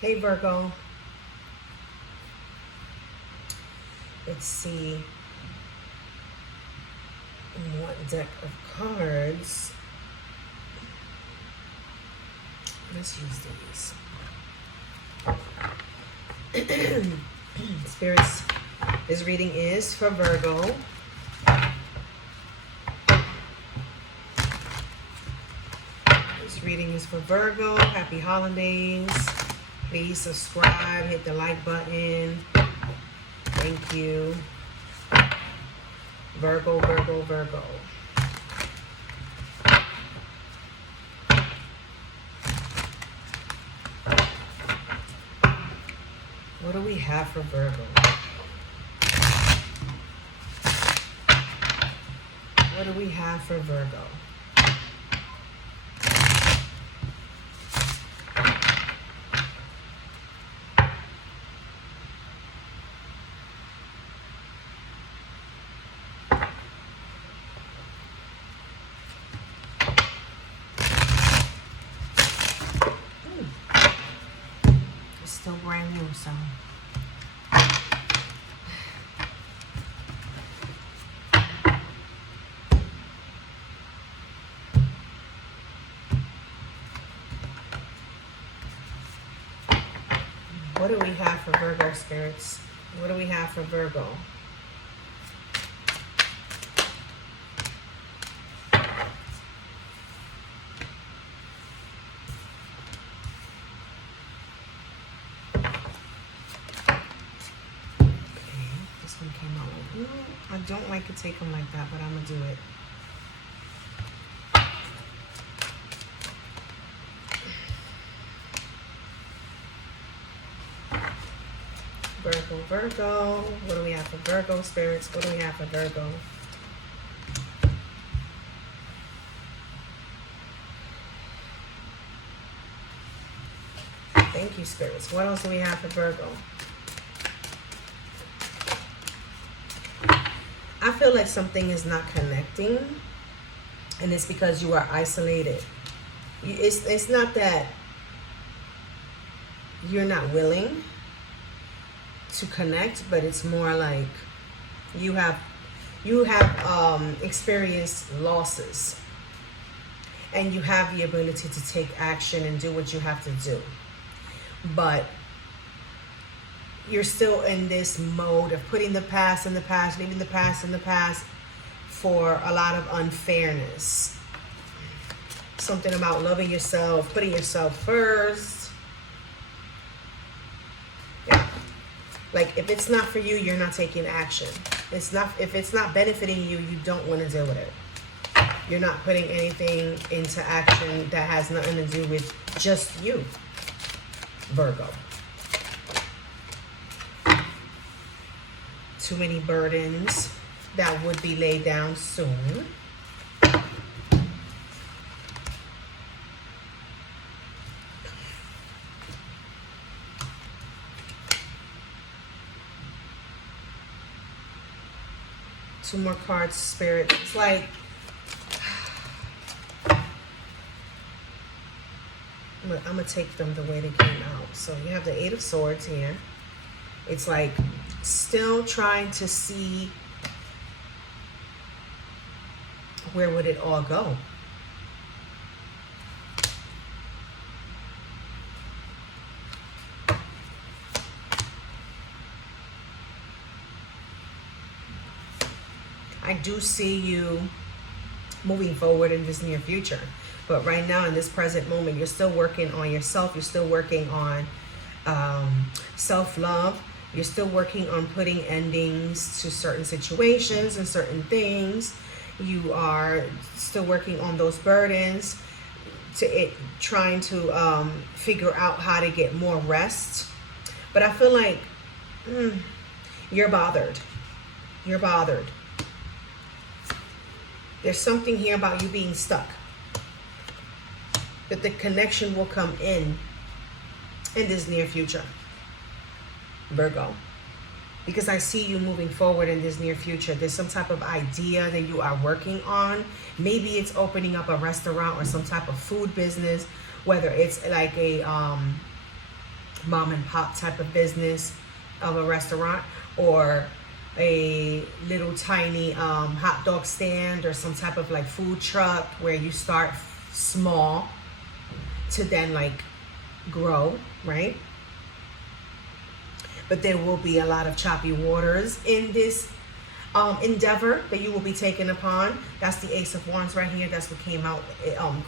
Hey Virgo. Let's see what deck of cards. Let's use these. Spirits, this reading is for Virgo. This reading is for Virgo. Happy holidays. Please subscribe, hit the like button. Thank you. Virgo, Virgo, Virgo. What do we have for Virgo? What do we have for Virgo? It's still brand new, so. What do we have for Virgo, spirits? What do we have for Virgo? This one came out like, I don't like to take them like that, but I'm gonna do it. Virgo, Virgo. What do we have for Virgo, spirits? What do we have for Virgo? Thank you, spirits. What else do we have for Virgo? I feel like something is not connecting, and it's because you are isolated. It's not that you're not willing to connect, but it's more like you have experienced losses, and you have the ability to take action and do what you have to do, but you're still in this mode of putting the past in the past, leaving the past in the past for a lot of unfairness. Something about loving yourself, putting yourself first. Yeah. Like, if it's not for you, you're not taking action. If it's not benefiting you, you don't want to deal with it. You're not putting anything into action that has nothing to do with just you, Virgo. Too many burdens that would be laid down soon. Two more cards, spirit. It's like I'm gonna take them the way they came out. So you have the Eight of Swords here. It's like still trying to see where would it all go. I do see you moving forward in this near future. But right now, in this present moment, you're still working on yourself. You're still working on self-love. You're still working on putting endings to certain situations and certain things. You are still working on those burdens, trying to figure out how to get more rest. But I feel like you're bothered. You're bothered. There's something here about you being stuck. That the connection will come in this near future, Virgo. Because I see you moving forward in this near future. There's some type of idea that you are working on. Maybe it's opening up a restaurant or some type of food business, whether it's like a mom and pop type of business of a restaurant, or a little tiny hot dog stand, or some type of like food truck where you start small to then like grow, right? But there will be a lot of choppy waters in this endeavor that you will be taken upon. That's the Ace of Wands right here. That's what came out,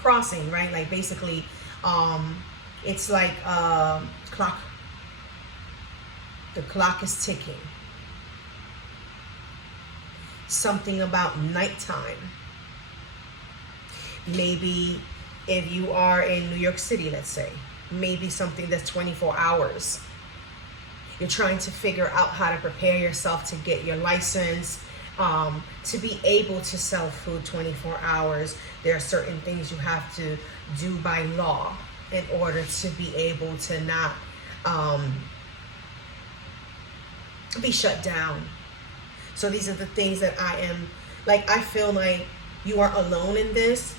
crossing, right? Like basically, it's like clock. The clock is ticking. Something about nighttime. Maybe if you are in New York City, let's say, maybe something that's 24 hours. You're trying to figure out how to prepare yourself to get your license, to be able to sell food 24 hours. There are certain things you have to do by law in order to be able to not be shut down. So these are the things that I feel like you are alone in this,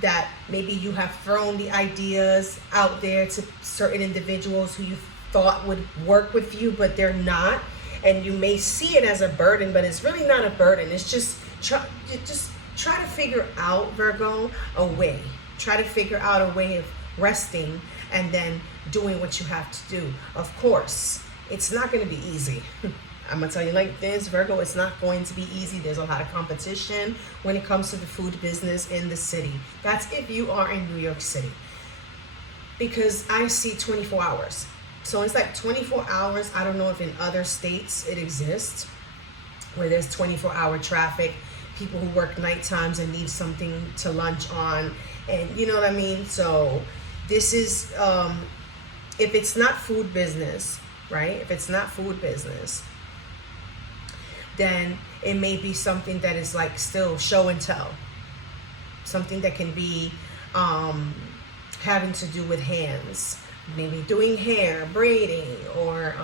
that maybe you have thrown the ideas out there to certain individuals who you thought would work with you, but they're not. And you may see it as a burden, but it's really not a burden. It's just try to figure out, Virgo, a way. Try to figure out a way of resting and then doing what you have to do. Of course, it's not going to be easy. I'm going to tell you like this, Virgo, it's not going to be easy. There's a lot of competition when it comes to the food business in the city. That's if you are in New York City. Because I see 24 hours. So it's like 24 hours. I don't know if in other states it exists, where there's 24-hour traffic, people who work night times and need something to lunch on. And you know what I mean? So this is, if it's not food business, right? If it's not food business, then it may be something that is like still show and tell. Something that can be having to do with hands. Maybe doing hair, braiding, or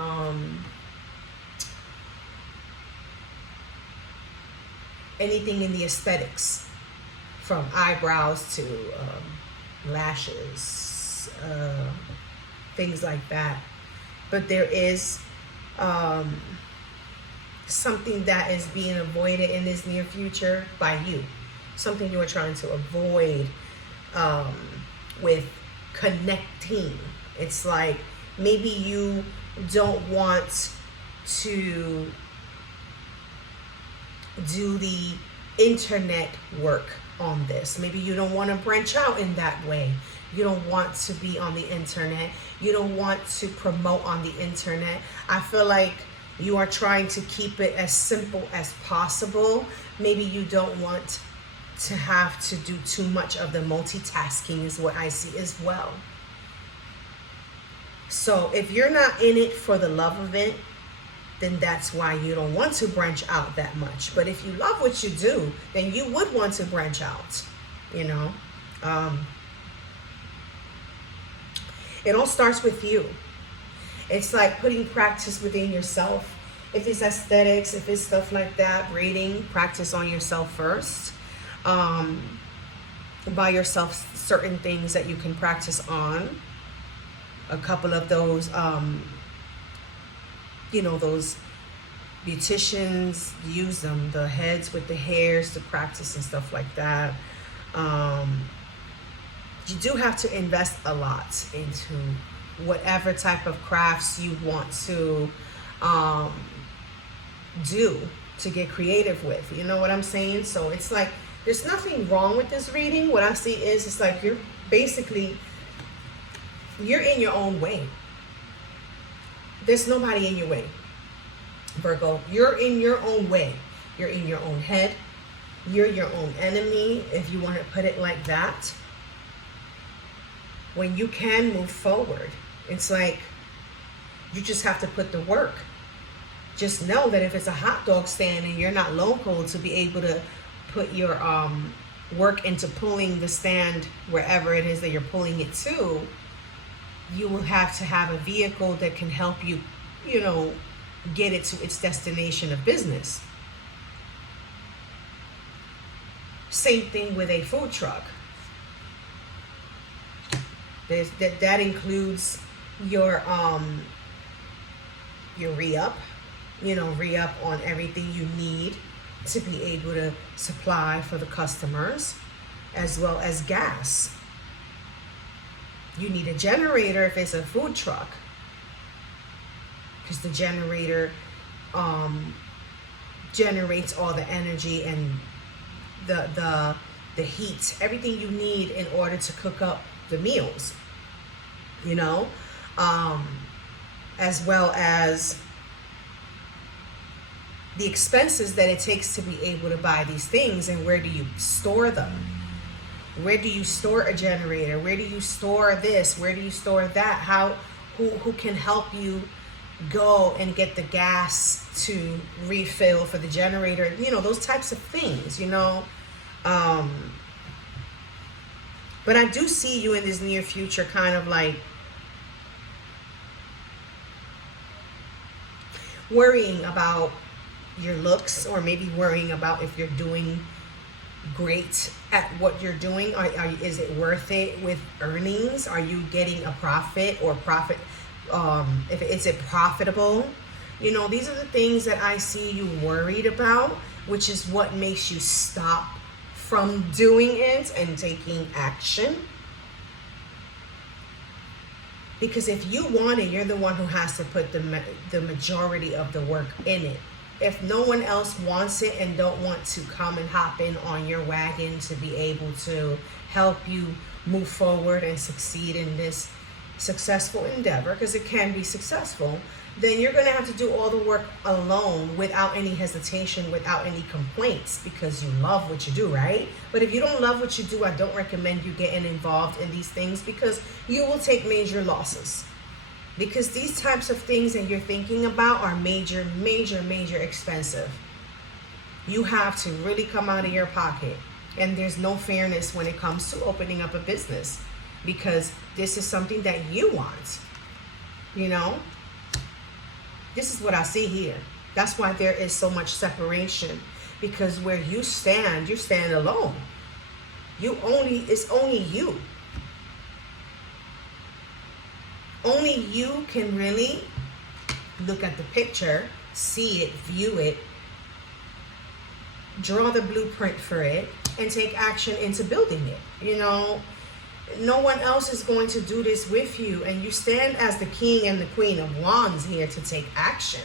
anything in the aesthetics, from eyebrows to lashes, things like that. But there is something that is being avoided in this near future by you. Something you are trying to avoid with connecting. It's like maybe you don't want to do the internet work on this. Maybe you don't want to branch out in that way. You don't want to be on the internet. You don't want to promote on the internet. I feel like you are trying to keep it as simple as possible. Maybe you don't want to have to do too much of the multitasking is what I see as well. So if you're not in it for the love of it, then that's why you don't want to branch out that much. But if you love what you do, then you would want to branch out, you know. It all starts with you. It's like putting practice within yourself. If it's aesthetics, if it's stuff like that, reading, practice on yourself first. Buy yourself certain things that you can practice on. A couple of those, those beauticians use them, the heads with the hairs to practice and stuff like that. You do have to invest a lot into whatever type of crafts you want to do to get creative with. You know what I'm saying? So it's like, there's nothing wrong with this reading. What I see is, it's like you're in your own way. There's nobody in your way, Virgo. You're in your own way. You're in your own head. You're your own enemy, if you want to put it like that. When you can move forward, it's like you just have to put the work. Just know that if it's a hot dog stand and you're not local to be able to put your work into pulling the stand wherever it is that you're pulling it to, you will have to have a vehicle that can help you, get it to its destination of business. Same thing with a food truck. That includes your re-up, re-up on everything you need to be able to supply for the customers, as well as gas. You need a generator if it's a food truck, because the generator generates all the energy and the heat, everything you need in order to cook up the meals, as well as the expenses that it takes to be able to buy these things. And where do you store them? Where do you store a generator? Where do you store this? Where do you store that? Who can help you go and get the gas to refill for the generator? Those types of things, but I do see you in this near future kind of like worrying about your looks, or maybe worrying about if you're doing great at what you're doing. Is it worth it with earnings? Are you getting a profit or profit? Is it profitable? These are the things that I see you worried about, which is what makes you stop from doing it and taking action. Because if you want it, you're the one who has to put the majority of the work in it. If no one else wants it and don't want to come and hop in on your wagon to be able to help you move forward and succeed in this successful endeavor, because it can be successful, then you're going to have to do all the work alone without any hesitation, without any complaints, because you love what you do, right? But if you don't love what you do, I don't recommend you getting involved in these things, because you will take major losses. Because these types of things that you're thinking about are major, major, major expensive. You have to really come out of your pocket. And there's no fairness when it comes to opening up a business, because this is something that you want. This is what I see here. That's why there is so much separation, because where you stand alone. It's only you. Only you can really look at the picture, see it, view it, draw the blueprint for it, and take action into building it. No one else is going to do this with you, and you stand as the king and the queen of wands here to take action.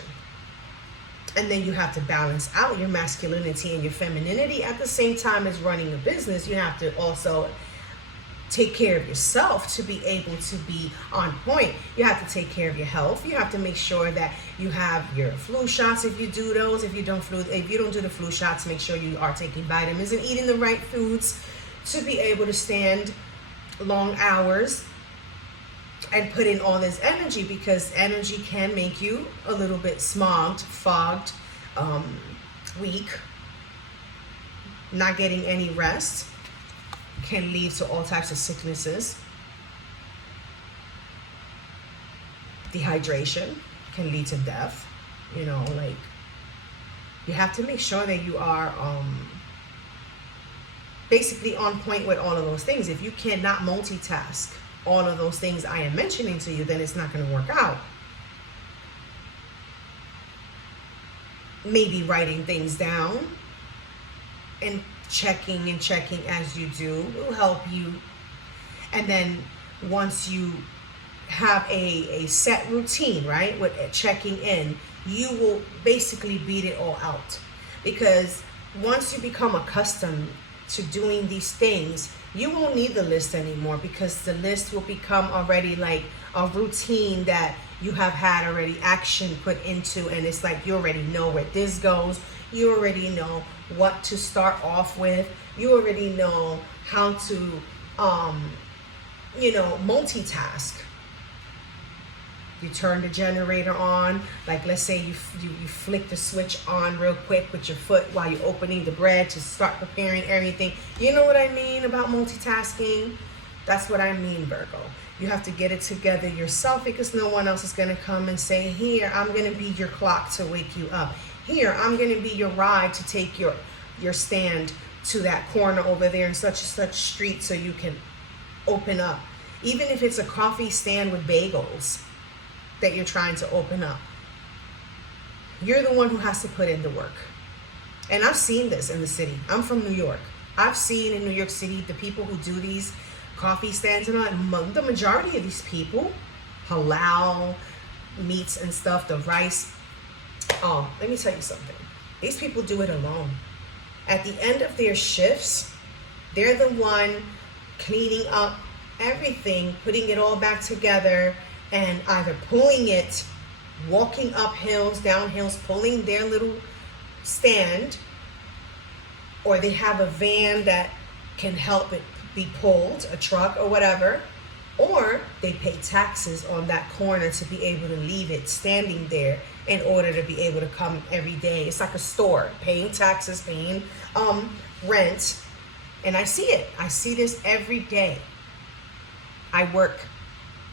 And then you have to balance out your masculinity and your femininity at the same time as running a business. You have to also take care of yourself to be able to be on point. You have to take care of your health. You have to make sure that you have your flu shots if you do those. If you don't do the flu shots, make sure you are taking vitamins and eating the right foods to be able to stand long hours and put in all this energy, because energy can make you a little bit smogged, fogged, weak. Not getting any rest can lead to all types of sicknesses. Dehydration can lead to death. You have to make sure that you are basically on point with all of those things. If you cannot multitask all of those things I am mentioning to you, then it's not going to work out. Maybe writing things down and checking as you do will help you. And then once you have a set routine, right, with checking in, you will basically beat it all out. Because once you become accustomed to doing these things, you won't need the list anymore, because the list will become already like a routine that you have had already action put into, and it's like you already know where this goes. You already know what to start off with. You already know how to multitask. You turn the generator on, like let's say you flick the switch on real quick with your foot while you're opening the bread to start preparing everything. You know what I mean about multitasking? That's what I mean, Virgo. You have to get it together yourself, because no one else is going to come and say, here, I'm going to be your clock to wake you up. Here, I'm going to be your ride to take your stand to that corner over there in such and such street so you can open up. Even if it's a coffee stand with bagels that you're trying to open up, you're the one who has to put in the work. And I've seen this in the city. I'm from New York. I've seen in New York City the people who do these coffee stands and all, the majority of these people, halal meats and stuff, the rice. Oh, let me tell you something. These people do it alone. At the end of their shifts, they're the one cleaning up everything, putting it all back together, and either pulling it, walking up hills, down hills, pulling their little stand, or they have a van that can help it be pulled, a truck or whatever, or they pay taxes on that corner to be able to leave it standing there in order to be able to come every day. It's like a store, paying taxes, paying rent. And I see it. I see this every day. I work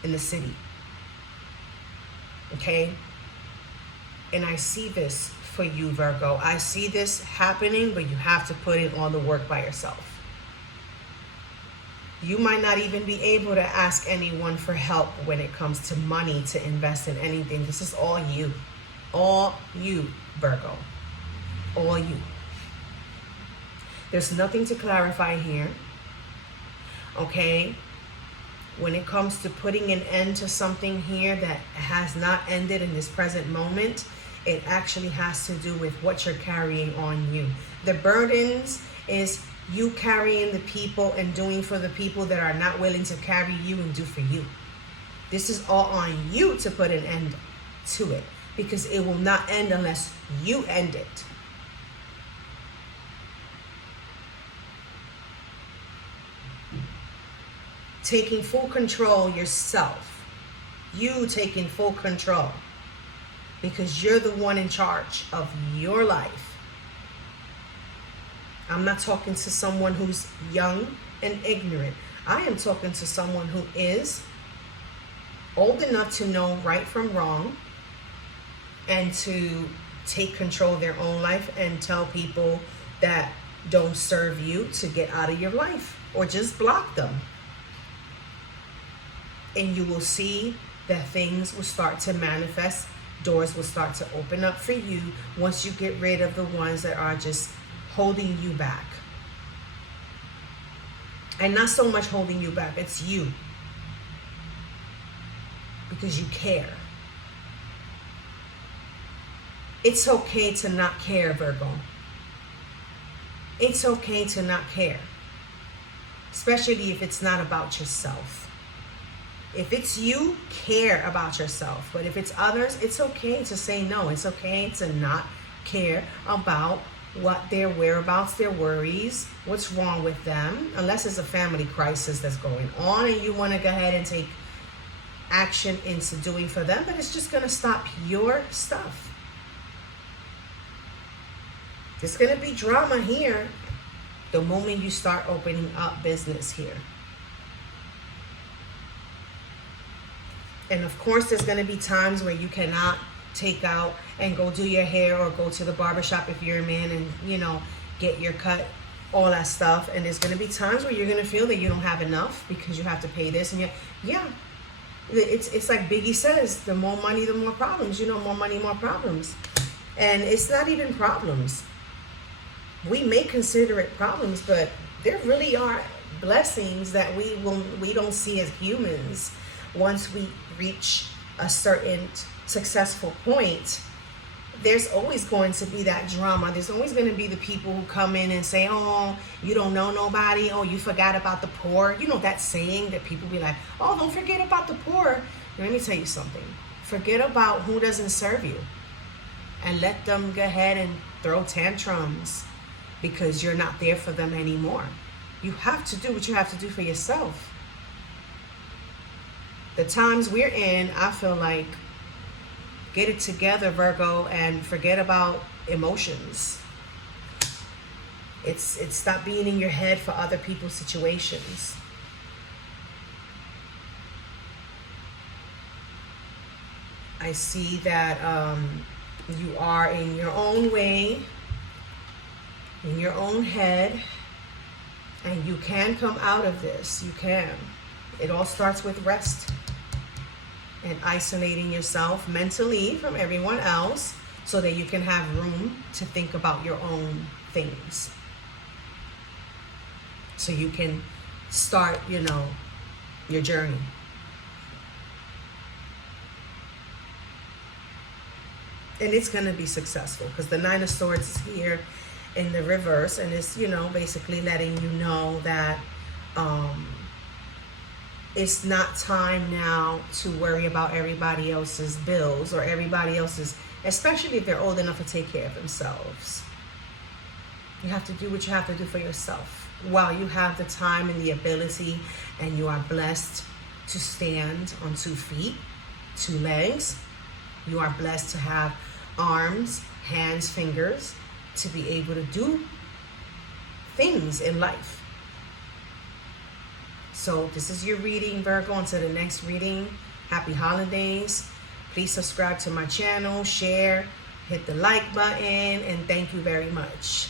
in the city. Okay? And I see this for you, Virgo. I see this happening, but you have to put in all the work by yourself. You might not even be able to ask anyone for help when it comes to money to invest in anything. This is all you. All you, Virgo. All you. There's nothing to clarify here. Okay? When it comes to putting an end to something here that has not ended in this present moment, it actually has to do with what you're carrying on you. The burdens is you carrying the people and doing for the people that are not willing to carry you and do for you. This is all on you to put an end to it, because it will not end unless you end it. Taking full control yourself. You taking full control, because you're the one in charge of your life. I'm not talking to someone who's young and ignorant. I am talking to someone who is old enough to know right from wrong and to take control of their own life and tell people that don't serve you to get out of your life, or just block them. And you will see that things will start to manifest. Doors will start to open up for you once you get rid of the ones that are just holding you back. And not so much holding you back, it's you. Because you care. It's okay to not care, Virgo. It's okay to not care. Especially if it's not about yourself. If it's you, care about yourself. But if it's others, it's okay to say no. It's okay to not care about what their whereabouts, their worries, what's wrong with them, unless it's a family crisis that's going on and you want to go ahead and take action into doing for them, but it's just going to stop your stuff. There's going to be drama here the moment you start opening up business here. And of course, there's going to be times where you cannot take out and go do your hair or go to the barbershop if you're a man and, you know, get your cut, all that stuff. And there's going to be times where you're going to feel that you don't have enough because you have to pay this. And it's like Biggie says, the more money, the more problems. You know, more money, more problems. And it's not even problems. We may consider it problems, but there really are blessings that we don't see as humans. Once we reach a certain successful point, there's always going to be that drama. There's always going to be the people who come in and say, oh, you don't know nobody. Oh, you forgot about the poor. You know that saying that people be like, oh, don't forget about the poor. Let me tell you something. Forget about who doesn't serve you and let them go ahead and throw tantrums because you're not there for them anymore. You have to do what you have to do for yourself. The times we're in, I feel like, get it together, Virgo, and forget about emotions. It's stop being in your head for other people's situations. I see that you are in your own way, in your own head, and you can come out of this. You can. It all starts with rest and isolating yourself mentally from everyone else so that you can have room to think about your own things. So you can start, your journey. And it's going to be successful because the Nine of Swords is here in the reverse, and it's, basically letting you know that it's not time now to worry about everybody else's bills or everybody else's, especially if they're old enough to take care of themselves. You have to do what you have to do for yourself while you have the time and the ability, and you are blessed to stand on 2 feet, 2 legs. You are blessed to have arms, hands, fingers, to be able to do things in life. So this is your reading, Virgo. Until the next reading, happy holidays. Please subscribe to my channel, share, hit the like button, and thank you very much.